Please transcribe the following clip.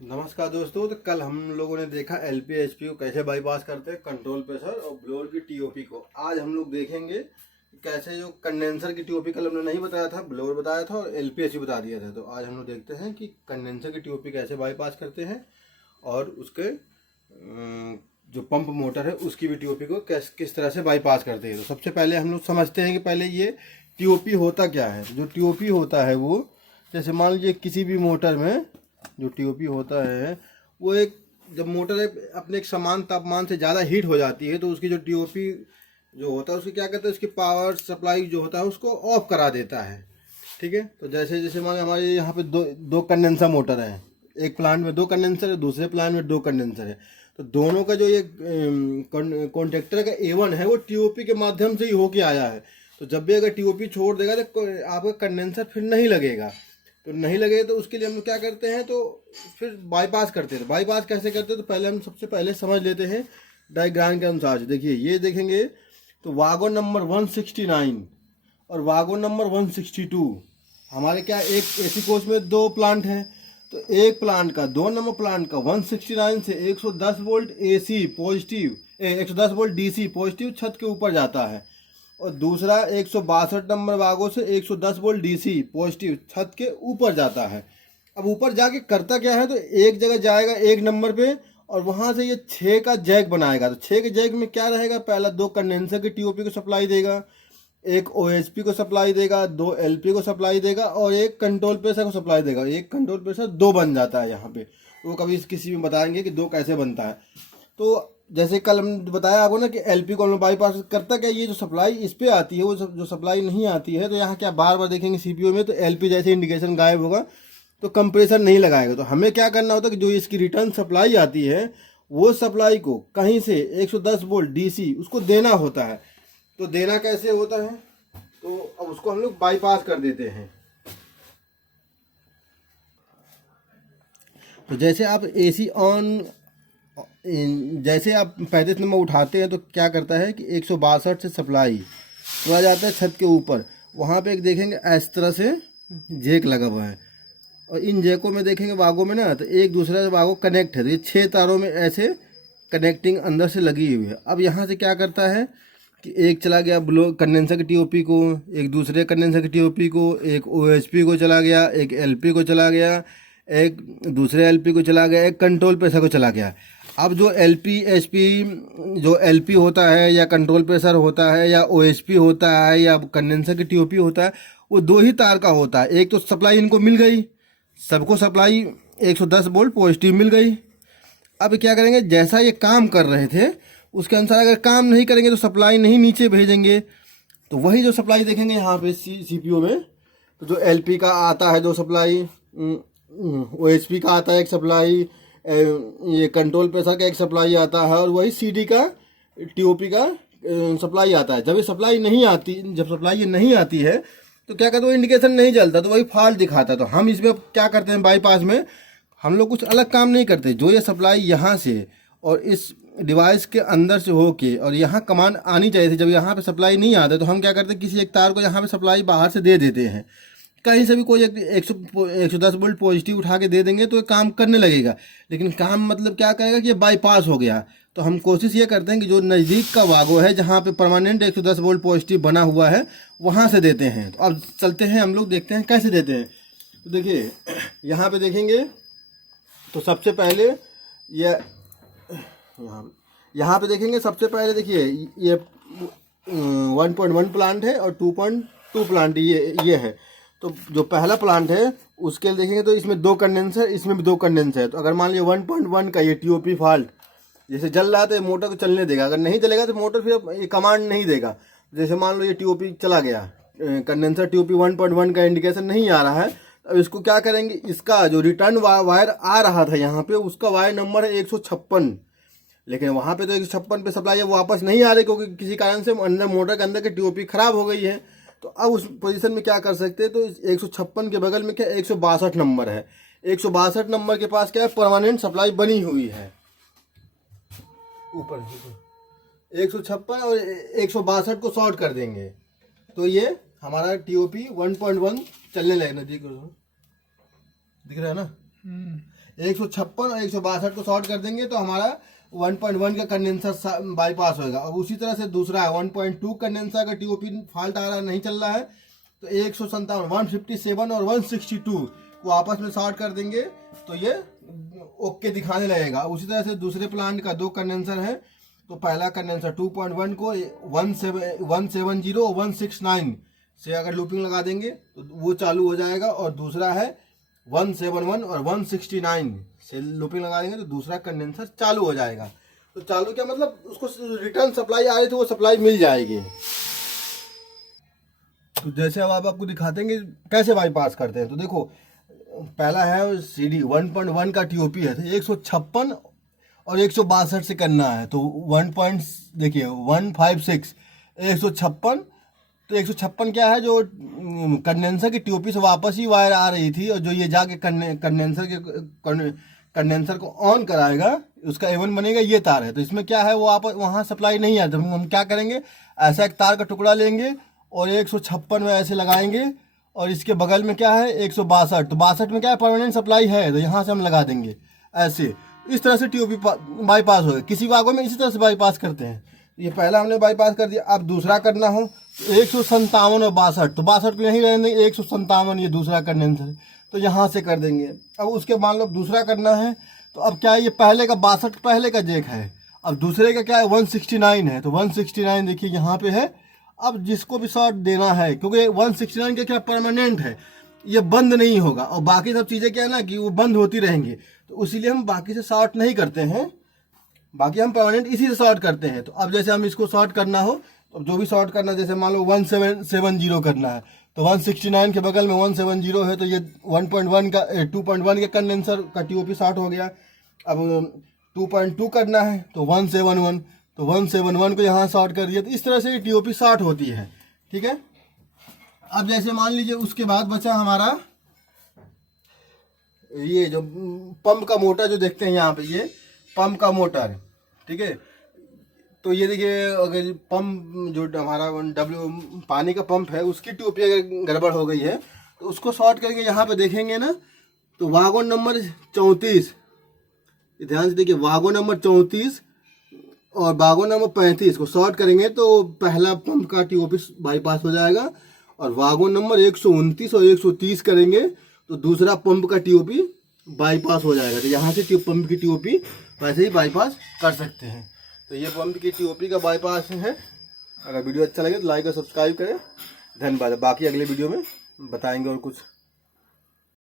नमस्कार दोस्तों। तो कल हम लोगों ने देखा एलपी एचपी को कैसे बाईपास करते हैं, कंट्रोल प्रेशर और ब्लोअर की टीओपी को। आज हम लोग देखेंगे कैसे जो कंडेंसर की टीओपी कल हमने नहीं बताया था, ब्लोअर बताया था और एलपी एचपी बता दिया था। तो आज हम लोग देखते हैं कि कंडेंसर की टीओपी कैसे बाईपास करते हैं और उसके जो पंप मोटर है उसकी भी टीओपी को किस तरह से बाईपास करते हैं। तो सबसे पहले हम लोग समझते हैं कि पहले ये टीओपी होता क्या है। जो टीओपी होता है वो, जैसे मान लीजिए किसी भी मोटर में जो टीओपी होता है वो एक, जब मोटर अपने एक समान तापमान से ज़्यादा हीट हो जाती है तो उसकी जो टीओपी जो होता है उसकी क्या कहते हैं, उसकी पावर सप्लाई जो होता है उसको ऑफ करा देता है। ठीक है। तो जैसे जैसे मान हमारे यहाँ पे दो कंडेंसर मोटर हैं, एक प्लांट में 2 कंडेंसर है, दूसरे प्लांट में 2 कंडेंसर है। तो दोनों का जो ये कॉन्ट्रैक्टर का A1 है वो टीओपी के माध्यम से ही होके आया है। तो जब भी अगर टीओपी छोड़ देगा तो आपका कंडेंसर फिर नहीं लगेगा। तो नहीं लगे तो उसके लिए हम लोग क्या करते हैं, तो फिर बाईपास करते हैं। तो बाईपास कैसे करते हैं, तो पहले हम सबसे पहले समझ लेते हैं डायग्राम के अनुसार। देखिए ये देखेंगे तो वागन नंबर 169 और वागन नंबर 162 हमारे क्या एक एसी कोच में 2 प्लांट हैं। तो एक प्लांट का 2 नंबर प्लांट का 169 से 110 volt AC positive 110 volt DC positive छत के ऊपर जाता है और दूसरा 162 नंबर वागों से 110 वोल्ट डीसी पॉजिटिव छत के ऊपर जाता है। अब ऊपर जाके करता क्या है, तो एक जगह जाएगा 1 नंबर पे और वहाँ से ये 6 का जैक बनाएगा। तो 6 के जैक में क्या रहेगा, पहला 2 कंडेंसर की टीओपी को सप्लाई देगा, एक ओएचपी को सप्लाई देगा, 2 एलपी को सप्लाई देगा और एक कंट्रोल प्रेशर को सप्लाई देगा। एक कंट्रोल प्रेशर 2 बन जाता है यहाँ पे। वो कभी किसी में बताएंगे कि 2 कैसे बनता है। तो जैसे कल हम बताया आपको ना कि एलपी को हम बाईपास करता क्या, ये जो सप्लाई इस पे आती है वो जो सप्लाई नहीं आती है, तो यहाँ क्या बार बार देखेंगे सीपीयू में तो एलपी जैसे इंडिकेशन गायब होगा तो कंप्रेसर नहीं लगाएगा। तो हमें क्या करना होता है कि जो इसकी रिटर्न सप्लाई आती है वो सप्लाई को कहीं से 110 वोल्ट डीसी उसको देना होता है। तो देना कैसे होता है, तो अब उसको हम लोग बाईपास कर देते हैं। तो जैसे आप एसी ऑन, जैसे आप 35 नंबर उठाते हैं तो क्या करता है कि 162 से सप्लाई तो आ जाता है छत के ऊपर। वहाँ पे एक देखेंगे इस तरह से जैक लगा हुआ है और इन जैकों में देखेंगे वागों में ना, तो एक दूसरे से वागों कनेक्ट है। तो ये 6 तारों में ऐसे कनेक्टिंग अंदर से लगी हुई है। अब यहाँ से क्या करता है कि एक चला गया ब्लो कंडेंसर की टीओपी को, एक दूसरे कंडेंसर की टीओपी को, एक ओएचपी को चला गया, एक एलपी को चला गया, एक दूसरे एलपी को चला गया, एक कंट्रोल प्रेशर को चला गया। अब जो एलपी एचपी जो एलपी होता है या कंट्रोल प्रेशर होता है या ओएचपी होता है या कंडेंसर की टीओपी होता है, वो 2 ही तार का होता है। एक तो सप्लाई इनको मिल गई, सबको सप्लाई 110 वोल्ट पॉजिटिव मिल गई। अब क्या करेंगे, जैसा ये काम कर रहे थे उसके अनुसार अगर काम नहीं करेंगे तो सप्लाई नहीं नीचे भेजेंगे। तो वही जो सप्लाई देखेंगे यहाँ पे सीपीयू में, तो जो एलपी का आता है 2 सप्लाई, ओएचपी का आता है 1 सप्लाई, ये कंट्रोल प्रेशर का 1 सप्लाई आता है और वही सीडी का टीओपी का सप्लाई आता है। जब ये सप्लाई नहीं आती, जब सप्लाई ये नहीं आती है तो क्या कहते हैं, वो इंडिकेशन नहीं जलता, तो वही फॉल्ट दिखाता। तो हम इसमें क्या करते हैं, बाईपास में हम लोग कुछ अलग काम नहीं करते। जो ये सप्लाई यहाँ से और इस डिवाइस के अंदर से होके और यहाँ कमांड आनी चाहिए थी, जब यहाँ पे सप्लाई नहीं आता तो हम क्या करते हैं, किसी एक तार को यहाँ पे सप्लाई बाहर से दे देते हैं। कहीं से भी कोई 110 वोल्ट पॉजिटिव उठा के दे देंगे तो ये काम करने लगेगा। लेकिन काम मतलब क्या करेगा कि ये बाईपास हो गया। तो हम कोशिश ये करते हैं कि जो नज़दीक का वागो है जहाँ पे परमानेंट 110 वोल्ट पॉजिटिव बना हुआ है वहाँ से देते हैं। तो अब चलते हैं हम लोग देखते हैं कैसे देते हैं। तो देखिए यहाँ पे देखेंगे तो सबसे पहले ये यहाँ पे देखेंगे, सबसे पहले देखिए ये 1.1 प्लांट है और 2.2 प्लांट ये है। तो जो पहला प्लांट है उसके लिए देखेंगे तो इसमें 2 कंडेंसर, इसमें भी 2 कंडेंसर है। तो अगर मान लीजिए 1.1 का ये टीओपी फॉल्ट जैसे जल रहा है तो मोटर को चलने देगा, अगर नहीं चलेगा तो मोटर फिर ये कमांड नहीं देगा। जैसे मान लो ये टीओपी चला गया, कंडेंसर टीओपी 1.1 का इंडिकेशन नहीं आ रहा है, अब इसको क्या करेंगे, इसका जो रिटर्न वायर आ रहा था यहाँ पे उसका वायर नंबर है 156, लेकिन वहाँ पे तो 156 पे सप्लाई वो वापस नहीं आ रही क्योंकि किसी कारण से अंदर मोटर के अंदर की टीओपी खराब हो गई है। तो अब उस पोजीशन में क्या कर सकते हैं, तो 156 के बगल में क्या 162 नंबर है। 162 नंबर के पास क्या है, परमानेंट सप्लाई बनी हुई है। ऊपर 156 और 162 को शॉर्ट कर देंगे तो ये हमारा टीओपी 1.1 चलने लगेगा। दिख रहा है ना। 156 और 162 को शॉर्ट कर देंगे तो हमारा 1.1 का कंडेंसर बाईपास होगा। अब उसी तरह से दूसरा है 1.2 कंडेंसर का टीओपी फॉल्ट आ रहा नहीं चल रहा है तो 157 और 162 को आपस में शॉर्ट कर देंगे तो ये ओके दिखाने लगेगा। उसी तरह से दूसरे प्लांट का 2 कंडेंसर है तो पहला कंडेंसर 2.1 को 170 और 169 से अगर लूपिंग लगा देंगे तो वो चालू हो जाएगा, और दूसरा है 171 और 169 से लूपिंग लगा देंगे तो दूसरा कंडेंसर चालू हो जाएगा। तो चालू क्या मतलब, उसको रिटर्न सप्लाई आ रही थी वो सप्लाई मिल जाएगी। तो जैसे अब आप आपको दिखाते हैं कैसे बाईपास करते हैं। तो देखो पहला है CD 1.1 का टीओपी है तो 156 और 162 से करना है तो 156 156 तो 156 क्या है, जो कंडेंसर की टीओपी से वापस ही वायर आ रही थी और जो ये जाके कंडेंसर को ऑन कराएगा उसका A1 बनेगा, ये तार है। तो इसमें क्या है वो आप वहाँ सप्लाई नहीं आता, तो हम क्या करेंगे ऐसा एक तार का टुकड़ा लेंगे और 156 में ऐसे लगाएंगे और इसके बगल में क्या है 162, तो 62 में क्या है परमानेंट सप्लाई है तो यहाँ से हम लगा देंगे ऐसे। इस तरह से टीओपी बाईपास होगा। किसी वागों में इसी तरह से बाईपास करते हैं। ये पहला हमने बाईपास कर दिया। अब दूसरा करना हो तो 157 और 62, तो 62 को यहीं रहने देंगे, 157 ये दूसरा कंडेंसर तो यहाँ से कर देंगे। अब उसके मान लो दूसरा करना है तो अब क्या है, ये पहले का 62 पहले का जैक है, अब दूसरे का क्या है 169 है तो 169 देखिए यहाँ पे है। अब जिसको भी शॉर्ट देना है क्योंकि 169 का क्या परमानेंट है, ये बंद नहीं होगा, और बाकी सब चीज़ें क्या है ना कि वो बंद होती रहेंगी, तो इसीलिए हम बाकी से शॉर्ट नहीं करते हैं, बाकी हम परमानेंट इसी से शॉर्ट करते हैं। तो अब जैसे हम इसको शॉर्ट करना हो तो जो भी शॉर्ट करना, जैसे मान लो 1770 करना है तो 169 के बगल में 170 है तो ये 1.1 का 2.1 के कंडेंसर का टीओपी शॉर्ट हो गया। अब 2.2 करना है तो 171, तो 171 को यहाँ शॉर्ट कर दिया। तो इस तरह से टीओपी शॉर्ट होती है, ठीक है। अब जैसे मान लीजिए उसके बाद बचा हमारा ये जो पंप का मोटर जो देखते हैं यहाँ पे, ये पंप का मोटर, ठीक है। तो ये देखिए अगर पंप जो हमारा पानी का पंप है उसकी टीओपी अगर गड़बड़ हो गई है तो उसको शॉर्ट करके यहाँ पे देखेंगे ना तो वागोन नंबर 34, ध्यान से देखिए वागोन नंबर 34 और वागोन नंबर 35 को शॉर्ट करेंगे तो पहला पंप का टीओपी बाईपास हो जाएगा, और वागोन नंबर 129 और 130 करेंगे तो दूसरा पंप का टीओपी बाईपास हो जाएगा। तो यहाँ से पंप की टीओपी वैसे ही बाईपास कर सकते हैं। तो ये पंप की टीओपी का बाईपास है। अगर वीडियो अच्छा लगे तो लाइक और सब्सक्राइब करें। धन्यवाद। बाकी अगले वीडियो में बताएंगे और कुछ।